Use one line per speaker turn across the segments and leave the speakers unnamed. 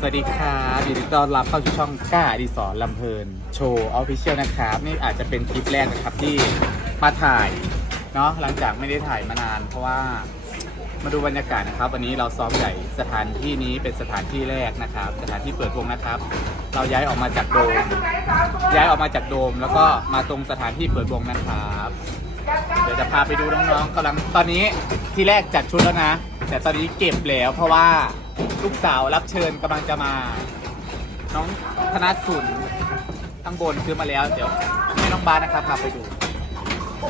สวัสดีครับยินดีต้อนรับเข้าสู่ช่องก้าอดิศรลำเพลินโชว์ออฟฟิเชียลนะครับ นี่อาจจะเป็นคลิปแรกนะครับที่มาถ่ายเนาะหลังจากไม่ได้ถ่ายมานาน เพราะว่ามาดูบรรยากาศนะครับ วันนี้เราซ้อมใหญ่สถานที่นี้เป็นสถานที่แรกนะครับ สถานที่เปิดวงนะครับ เราย้ายออกมาจากโดม ย้ายออกมาจากโดม แล้วก็มาตรงสถานที่เปิดวงนะครับเดี๋ยวจะพาไปดูน้องๆกำลังตอนนี้ที่แรกจัดชุดแล้วนะ แต่ตอนนี้เก็บแล้วเพราะว่า ลูกสาวรับเชิญกำลังจะมา น้องธนสุนข้างบนคือมาแล้ว เดี๋ยวให้น้องบาสนะครับพาไปดู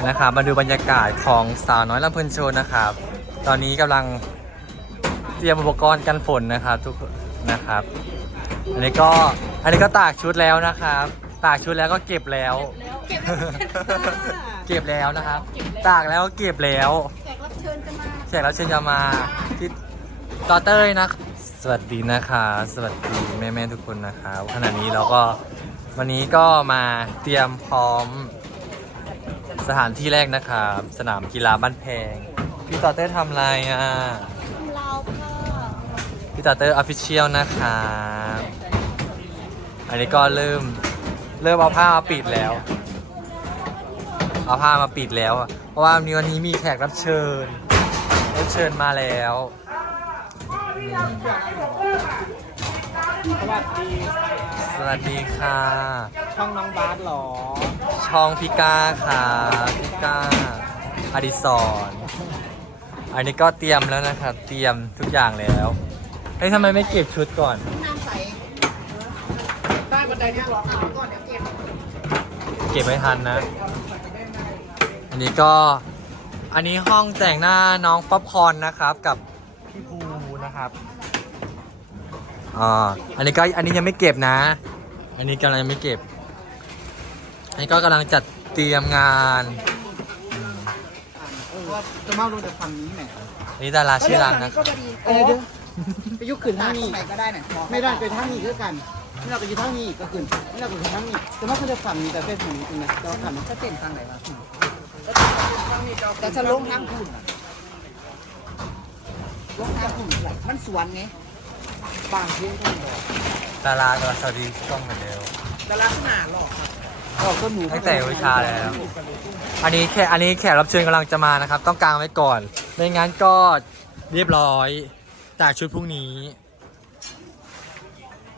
นะครับมาดูบรรยากาศของสาวน้อยลำเพลินโชว์นะครับ ตอนนี้กำลังเตรียมอุปกรณ์กันฝนนะครับทุกคนนะครับ อันนี้ก็อันนี้ก็ตากชุดแล้วนะครับ ตากชุดแล้วก็เก็บแล้ว เก็บแล้วนะครับ ตากแล้วก็เก็บแล้ว
แขกรับเชิญจะมา
แขกรับเชิญจะมาที่ ต่อเต้ยนะ สวัสดีนะคะ สวัสดีแม่ๆทุกคนนะครับขณะนี้เราก็วันนี้ก็มาเตรียมพร้อมสถานที่แรกนะครับสนามกีฬาบ้านแพง พี่ต่อเต้ยทำอะไรอะ
ทำลาวค่ะ
พี่ต่อเต้ยออฟฟิเชียลนะครับอันนี้ก็เริ่มเริ่มเอาผ้ามาปิดแล้ว เอาผ้ามาปิดแล้วอะเพราะว่ามีวันนี้มีแขกรับเชิญรับเชิญมาแล้ว
สวัสดี
สวัสดีค่ะ
ช่องน้องบาสหรอ
ช่องพิก้าค่ะพิก้าอดิศรอันนี้ก็เตรียมแล้วนะครับ เตรียมทุกอย่างแล้วเฮ้ยทำไมไม่เก็บชุดก่อน
น้ำใส
ใต้บันไดเนี่ยหรอ
ก่อนเดี๋ยวเก็บ
เก็บไม่ทันนะ อันนี้ก็ อันนี้ห้องแต่งหน้าน้องป๊อปคอร์นนะครับกับพี่ภูนะ ครับอ่าอันนี้ก็อันนี้ยังไม่เก็บนะ อันนี้กำลังยังไม่เก็บ อันนี้ก็กำลังจัดเตรียมงานอืม
ว่าจะมาลงแต่ฝั่งนี้ไหม
อันนี้ดาราชื่อดังนะ
ก็พอดี
เออเดี๋ยวไปยุคขึ้น
ตา
ท่าก
ตร
นี้
งไหนก็ได้น่ะบอก
ไม่ได้ไปท่างนี้ด้วยกันนี่เราไปอยู่ท่างนี้ก็ขึ้นนี่เราไปอยู่ท่างนี้แต่ว่าเขาจะฝั่งนี้แต่เป็นฝั่งนี้จริงนะเราฝั่งนี้
จะเต้นทางไหนวะแต่จะลงทางคุณ ลงทางคุณมันสวนไง
บางเที่ยงท่านบอก
ดารากับสวัสดีกล้องเหมือนเดิม
แต่ลักษณะหลอก
เราก็หนู
ตั้งแต่วิชาแล้ว อันนี้แขกอันนี้แขกรับเชิญกำลังจะมานะครับ ต้องกางไว้ก่อนไม่งั้นก็เรียบร้อยจากชุดพรุ่งนี้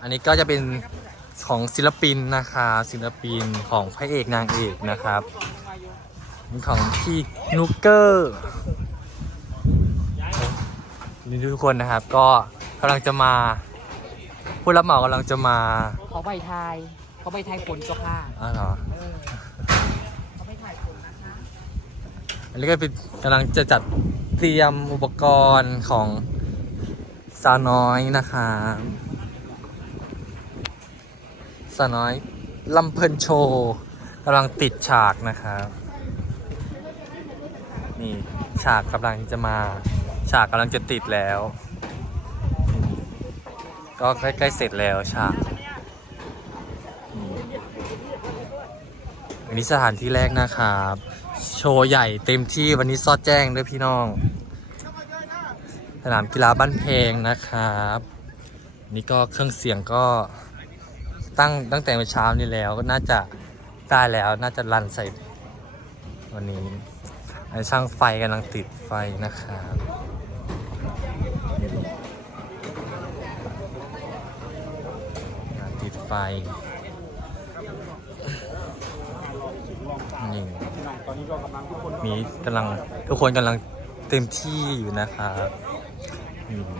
อันนี้ก็จะเป็นของศิลปินนะครับศิลปินของพระเอกนางเอกนะครับนี่ของพี่นุกเกอร์ นี่ทุกคนนะครับ ก็กำลังจะมาผู้รับเหมากำลังจะมา
เขาใบไทยเขาใบไทยฝนเจ้าค่ะ
อ้าวเหรอ
เขาใบไทยฝนนะคะ
อันนี้ก็เป็นกำลังจะจัดเตรียมอุปกรณ์ของสาวน้อยนะคะสาวน้อยลำเพลินโชว์กำลังติดฉากนะครับนี่ฉากกำลังจะมา ฉากกำลังจะติดแล้ว ก็ใกล้ๆเสร็จแล้วฉากนี่อันนี้สถานที่แรกนะครับ โชว์ใหญ่เต็มที่วันนี้ซอดแจ้งด้วยพี่น้อง สนามกีฬาบ้านเพลงนะครับ นี่ก็เครื่องเสียงก็ตั้งตั้งแต่เมื่อเช้านี้แล้วก็น่าจะได้แล้วน่าจะรันใส่วันนี้ไอ้ช่างไฟกำลังติดไฟนะครับติ ดไฟนี่
ตอนนี้ก็กำลังทุกคน
มีกำลังทุกคนกำลังเต็มที่อยู่นะครับอืม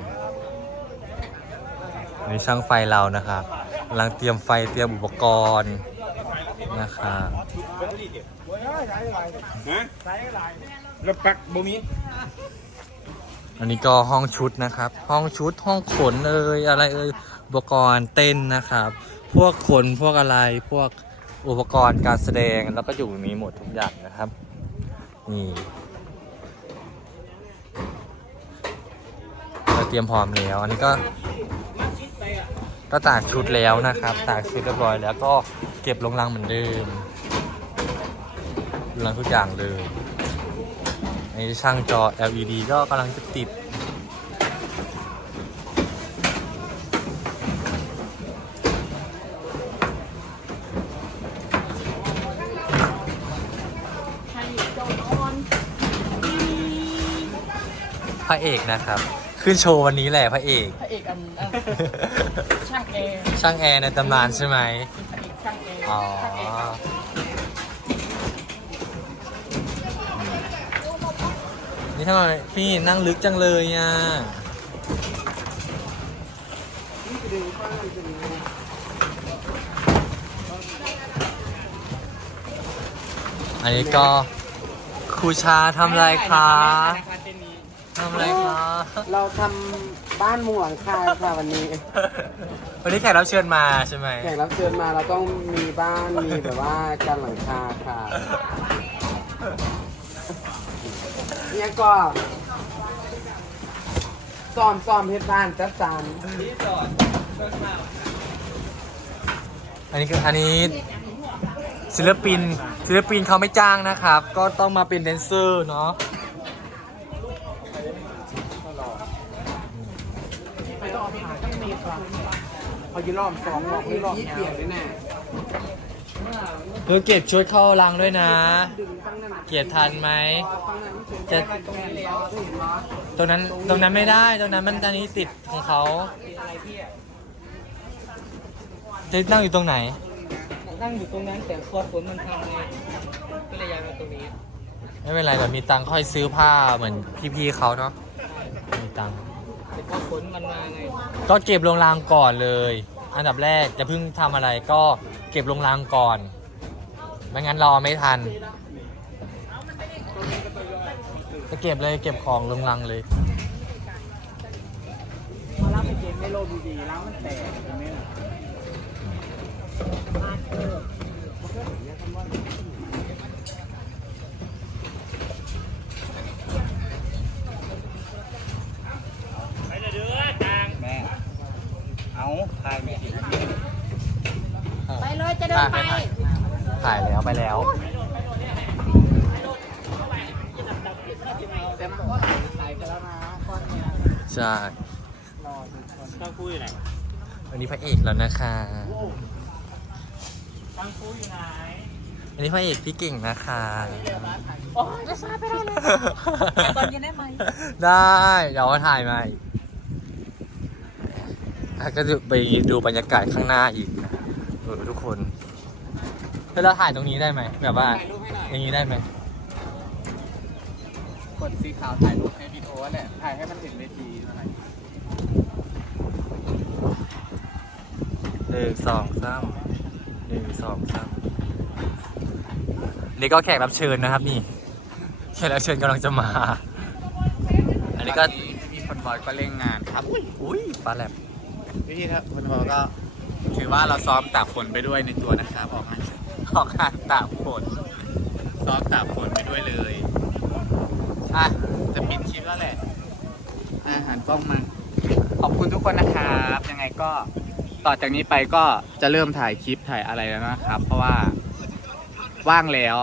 อันนี่ช่างไฟเรานะครับกำลังเตรียมไฟเตรียมอุปกรณ์นะครับ
นะแล้วปักบมี
อันนี้ก็ห้องชุดนะครับ ห้องชุดห้องขนเอ่ยอะไรเอ่ย อุปกรณ์เต้นนะครับ พวกขนพวกอะไรพวกอุปกรณ์การแสดงแล้วก็อยู่นนี้หมดทุกอย่างนะครับนี่เราเตรียมพร้อมแล้ว อันนี้ก็ก็ตากชุดแล้วนะครับ ตากชุดเรียบร้อยแล้วก็เก็บลงรังเหมือนเดิมลงรังทุกอย่างเลยไอ้ช่างจอ LED ก็กำลังจะติด พระเอกนะครับ ขึ้นโชว์วันนี้แหละพระเอก
พระเอกอันช่างแอร์
ช่างแอร์ในตำนานใช่ไหม
พระเอกช่างแอร์
อ๋อ
ช่
นี่ทำไมพี่นั่งลึกจังเลยอะ อันนี้ก็ ครูชาทำอะไรคะทำอะไรคะ
เราทำบ้านมุงหลังคาค่ะวันนี้
วันนี้แขกรับเชิญมาใช่ไหม
แขกรับเชิญมาเราต้องมีบ้านมีแบบว่ากันหลังคาค่ะเนี่ยก็ซ้อมซ้อมเฮ็ดบ้านจัดจาน
อันนี้คืออันนี้ ศิลปิน ศิลปินเขาไม่จ้างนะครับ ก็ต้องมาเป็นแดนเซอร์เนาะ
ไม่ต้องเอาผ่าต้องรับพอยืนรอบสองรอบรอบเปลี่ยนด้วยแน่
เพื่อเก็บชุดเข้ารังด้วยนะ เกียรติทันไหมจะ
ตรงนี้แล้วเห็นไหม
ตรงนั้นตรงนั้นไม่ได้ตรงนั้นมันตอนนี้ติดของเขาจะนั่งอยู่ตรงไหน
นั่งอยู่ตรงนั้นแต่คอฝนมันทำไงก็เลยย้ายมาตรงนี้
ไม่เป็นไรแบบมีตังค์ค่อยซื้อผ้าเหมือนพี่ๆเขาเนาะมีตังค์
แต่พอฝนมันมาไง
ก็เก็บลงรางก่อนเลย อันดับแรกจะเพิ่งทำอะไรก็เก็บลงรางก่อน ไม่งั้นรอไม่ทันจะเก็บเลยเก็บของลงรางเลย
มารับไปเกมไม่โลดีๆแล้วมันแตกเห็นไหมล่ะ
แม่ เอาพายแม่
ไปเลยจะเดินไป
ถ่ายแล้วไปแล้ว
แต่มันก็ไหลไปแล้วนะก้อนเนี่ย
ใช่
รอดูคน
ต้องคุยไหน
วันนี้พระเอกแล้วนะคะ
ต้อ งคุยอยู่ไหน
วันนี้พระเอกพี่เก่งนะคะ
โอ้ยจะช้าไปได้เลยตอนเย็นได้ไหม
ได้เดี๋ยวมาถ่ายมาอีกอะก็จะไปดูบรรยากาศข้างหน้าอีกเออทุกคนแล้วเราถ่ายตรงนี้ได้ไหมแบบว่า
ถ่ายรูปให้หน่อย
อย่างนี้ได้ไหม
กดสีขาวถ่ายรูปในวิดีโอแหละถ่ายให้มันเห็นเวทีหน่อย
หนึ่งสองสาม หนึ่งสองสามนี่ก็แขกรับเชิญนะครับนี่แขกรับเชิญกำลังจะมา อันนี้ก็
พี่คนบอยก็เร่งงานครับ
อุ้ยปลาแลบ
พี่ที่คนบอยก็ถือว่าเราซ้อมตากฝนไปด้วยในตัวนะครับออกงานออกงานตากฝนซ้อมตากฝนไปด้วยเลยอะจะปิดคลิปแล้วแหละอาหารกล้องมาขอบคุณทุกคนนะครับยังไงก็ ต่อจากนี้ไปก็จะเริ่มถ่ายคลิปถ่ายอะไรแล้วนะครับ เพราะว่าว่างแล้ว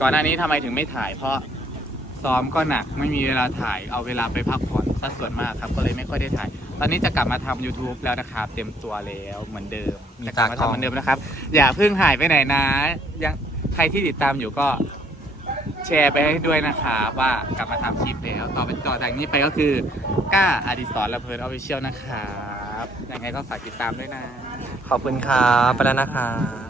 ก่อนหน้านี้ทำไมถึงไม่ถ่าย เพราะซ้อมก็หนักไม่มีเวลาถ่ายเอาเวลาไปพักผ่อนซะส่วนมากครับก็เลยไม่ค่อยได้ถ่าย ตอนนี้จะกลับมาทำ YouTube แล้วนะครับ เต็มตัวแล้วเหมือนเดิมจะกลับมาทำเหมือนเดิมนะครับ อย่าเพิ่งหายไปไหนนะ ยังใครที่ติดตามอยู่ก็แชร์ไปให้ด้วยนะครับว่ากลับมาทำคลิปแล้ว ต่อไปต่อจากนี้ไปก็คือก้าอดิศรละเพลินออฟฟิเชียลนะครับ ยังไงก็ฝากติดตามด้วยนะ
ขอบคุณครับ ไปแล้วนะครับ